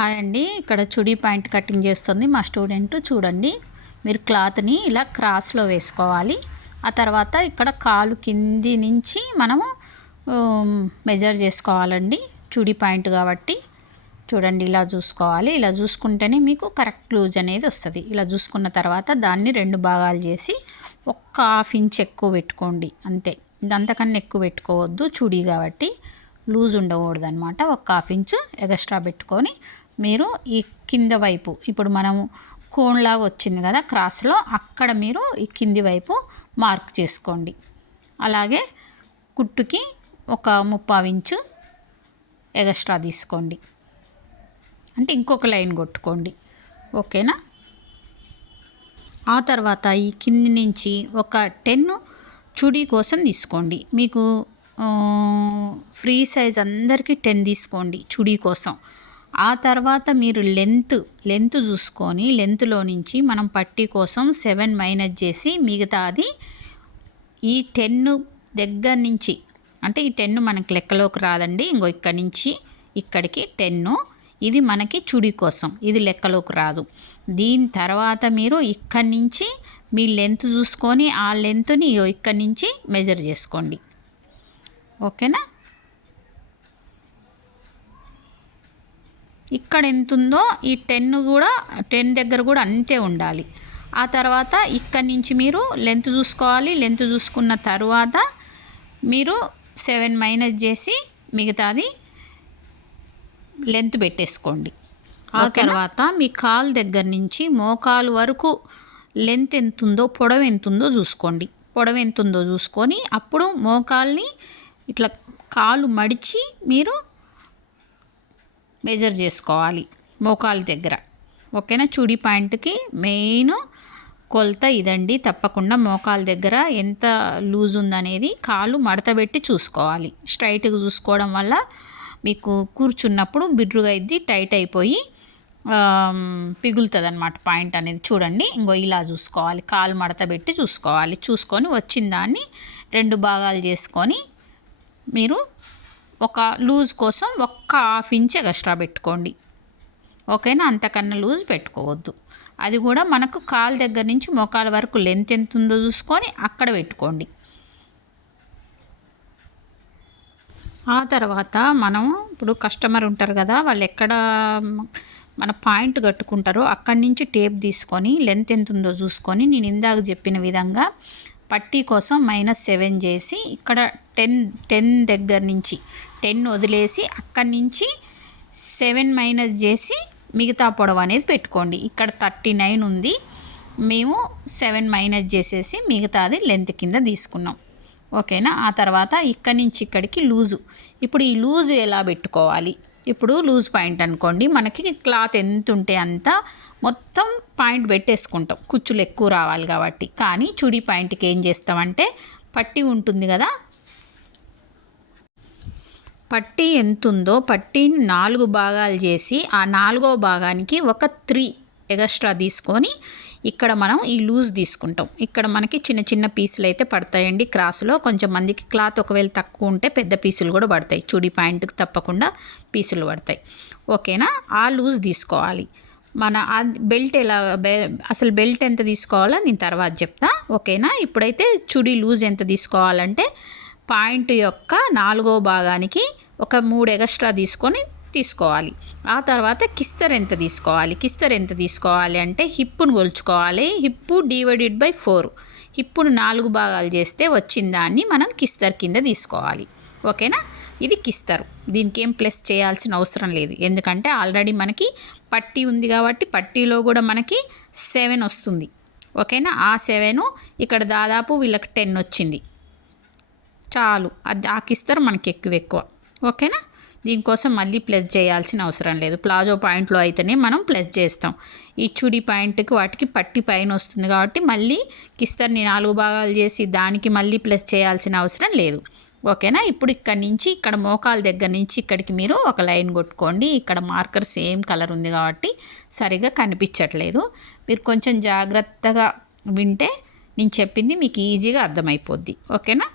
Hi అండి, ఇక్కడ chudi point cutting చేస్తుంది మా స్టూడెంట్. చూడండి, మీరు క్లాత్ని ఇలా క్రాస్లో వేసుకోవాలి. ఆ తర్వాత ఇక్కడ కాలు కింది నుంచి మనము మెజర్ చేసుకోవాలండి. చుడీ పాయింట్ కాబట్టి చూడండి, ఇలా చూసుకోవాలి. ఇలా చూసుకుంటేనే మీకు కరెక్ట్ లూజ్ అనేది వస్తుంది. ఇలా చూసుకున్న తర్వాత దాన్ని 2 భాగాలు చేసి ఒక్క ½ ఇంచ్ ఎక్కువ పెట్టుకోండి అంతే. అంతకన్నా ఎక్కువ పెట్టుకోవద్దు, చుడీ కాబట్టి లూజ్ ఉండకూడదు అనమాట. ఒక ½ ఇంచ్ ఎక్స్ట్రా పెట్టుకొని మీరు ఈ కింద వైపు, ఇప్పుడు మనము కోన్లాగా వచ్చింది కదా క్రాస్లో, అక్కడ మీరు ఈ కింది వైపు మార్క్ చేసుకోండి. అలాగే కుట్టుకి ఒక 3/4 ఇంచు ఎక్స్ట్రా తీసుకోండి, అంటే ఇంకొక లైన్ కొట్టుకోండి. ఓకేనా? ఆ తర్వాత ఈ కింది నుంచి ఒక 10 చుడీ కోసం తీసుకోండి. మీకు ఫ్రీ సైజ్ అందరికీ 10 తీసుకోండి చుడీ కోసం. ఆ తర్వాత మీరు లెంత్ చూసుకొని లెంత్లో నుంచి మనం పట్టీ కోసం 7 మైనస్ చేసి మిగతాది ఈ 10 దగ్గర నుంచి, అంటే ఈ 10 మనకి లెక్కలోకి రాదండి. ఇంకో ఇక్కడి నుంచి ఇక్కడికి 10, ఇది మనకి చుడీ కోసం, ఇది లెక్కలోకి రాదు. దీని తర్వాత మీరు ఇక్కడి నుంచి మీ లెంత్ చూసుకొని ఆ లెంత్ని ఇక్కడి నుంచి మెజర్ చేసుకోండి. ఓకేనా? ఇక్కడ ఎంత ఉందో ఈ 10 దగ్గర కూడా అంతే ఉండాలి. ఆ తర్వాత ఇక్కడి నుంచి మీరు లెంత్ చూసుకోవాలి. లెంత్ చూసుకున్న తర్వాత మీరు 7 మైనస్ చేసి మిగతాది లెంత్ పెట్టేసుకోండి. ఆ తర్వాత మీ కాలు దగ్గర నుంచి మోకాలు వరకు లెంత్ ఎంత ఉందో, పొడవు ఎంత ఉందో చూసుకోండి. పొడవు ఎంత ఉందో చూసుకొని అప్పుడు మోకాల్ని ఇట్లా కాలు మడిచి మీరు మెజర్ చేసుకోవాలి మోకాలు దగ్గర. ఓకేనా? చుడీ పాయింట్కి మెయిన్ కొలత ఇదండి. తప్పకుండా మోకాలు దగ్గర ఎంత లూజ్ ఉందనేది కాలు మడతబెట్టి చూసుకోవాలి. స్ట్రైట్గా చూసుకోవడం వల్ల మీకు కూర్చున్నప్పుడు బిడ్రుగా ఇది టైట్ అయిపోయి పిగులుతుంది అనమాట పాయింట్ అనేది. చూడండి, ఇంకో ఇలా చూసుకోవాలి, కాలు మడతబెట్టి చూసుకోవాలి. చూసుకొని వచ్చిన దాన్ని 2 భాగాలు చేసుకొని మీరు ఒక లూజ్ కోసం ఒక్క ½ ఇంచ్ ఎక్స్ట్రా పెట్టుకోండి. ఓకేనా? అంతకన్నా లూజ్ పెట్టుకోవద్దు. అది కూడా మనకు కాలు దగ్గర నుంచి మోకాల వరకు లెంత్ ఎంత ఉందో చూసుకొని అక్కడ పెట్టుకోండి. ఆ తర్వాత మనం ఇప్పుడు కస్టమర్ ఉంటారు కదా, వాళ్ళు ఎక్కడ మన పాయింట్ కట్టుకుంటారో అక్కడి నుంచి టేప్ తీసుకొని లెంత్ ఎంత ఉందో చూసుకొని నేను ఇందాక చెప్పిన విధంగా పట్టీ కోసం -7 చేసి ఇక్కడ 10 దగ్గర నుంచి 10 వదిలేసి అక్కడి నుంచి 7 మైనస్ చేసి మిగతా పొడవు అనేది పెట్టుకోండి. ఇక్కడ 39 ఉంది, మేము 7 మైనస్ చేసేసి మిగతాది లెంత్ కింద తీసుకున్నాం. ఓకేనా? ఆ తర్వాత ఇక్కడి నుంచి ఇక్కడికి లూజు. ఇప్పుడు ఈ లూజు ఎలా పెట్టుకోవాలి? ఇప్పుడు లూజ్ పాయింట్ అనుకోండి, మనకి క్లాత్ ఎంత ఉంటే అంత మొత్తం పాయింట్ పెట్టేసుకుంటాం, కుచ్చులు ఎక్కువ రావాలి కాబట్టి. కానీ చుడీ పాయింట్కి ఏం చేస్తామంటే పట్టీ ఉంటుంది కదా, పట్టీ ఎంత ఉందో పట్టీని 4 భాగాలు చేసి ఆ 4వ భాగానికి ఒక 3 ఎక్స్ట్రా తీసుకొని ఇక్కడ మనం ఈ లూజ్ తీసుకుంటాం. ఇక్కడ మనకి చిన్న చిన్న పీసులు అయితే పడతాయండి క్రాస్లో. కొంచెం మందికి క్లాత్ ఒకవేళ తక్కువ ఉంటే పెద్ద పీసులు కూడా పడతాయి. చుడీ పాయింట్కి తప్పకుండా పీసులు పడతాయి. ఓకేనా? ఆ లూజ్ తీసుకోవాలి. మన బెల్ట్ అసలు బెల్ట్ ఎంత తీసుకోవాలో నేను తర్వాత చెప్తా. ఓకేనా? ఇప్పుడైతే చుడీ లూజ్ ఎంత తీసుకోవాలంటే పాయింట్ యొక్క 4వ భాగానికి ఒక 3 ఎక్స్ట్రా తీసుకోవాలి. ఆ తర్వాత కిస్తర్ ఎంత తీసుకోవాలి అంటే హిప్పును కొలుచుకోవాలి. హిప్పు /4, హిప్పును 4 భాగాలు చేస్తే వచ్చిన దాన్ని మనం కిస్తర్ కింద తీసుకోవాలి. ఓకేనా? ఇది కిస్తరు. దీనికి ఏం ప్లస్ చేయాల్సిన అవసరం లేదు, ఎందుకంటే ఆల్రెడీ మనకి పట్టీ ఉంది కాబట్టి పట్టీలో కూడా మనకి 7 వస్తుంది. ఓకేనా? ఆ 7 ఇక్కడ దాదాపు వీళ్ళకి 10 వచ్చింది చాలు. ఆ కిస్తరు మనకి ఎక్కువ. ఓకేనా? దీనికోసం మళ్ళీ ప్లస్ చేయాల్సిన అవసరం లేదు. ప్లాజో పాయింట్లో అయితేనే మనం ప్లస్ చేస్తాం. ఈ చుడీ పాయింట్కి వాటికి పట్టీ పైన వస్తుంది కాబట్టి మళ్ళీ కిస్తర్ని 4 భాగాలు చేసి దానికి మళ్ళీ ప్లస్ చేయాల్సిన అవసరం లేదు. ఓకేనా? ఇప్పుడు ఇక్కడి నుంచి ఇక్కడ మోకాల దగ్గర నుంచి ఇక్కడికి మీరు ఒక లైన్ కొట్టుకోండి. ఇక్కడ మార్కర్ సేమ్ కలర్ ఉంది కాబట్టి సరిగా కనిపించట్లేదు. మీరు కొంచెం జాగ్రత్తగా వింటే నేను చెప్పింది మీకు ఈజీగా అర్థమైపోద్ది. ఓకేనా?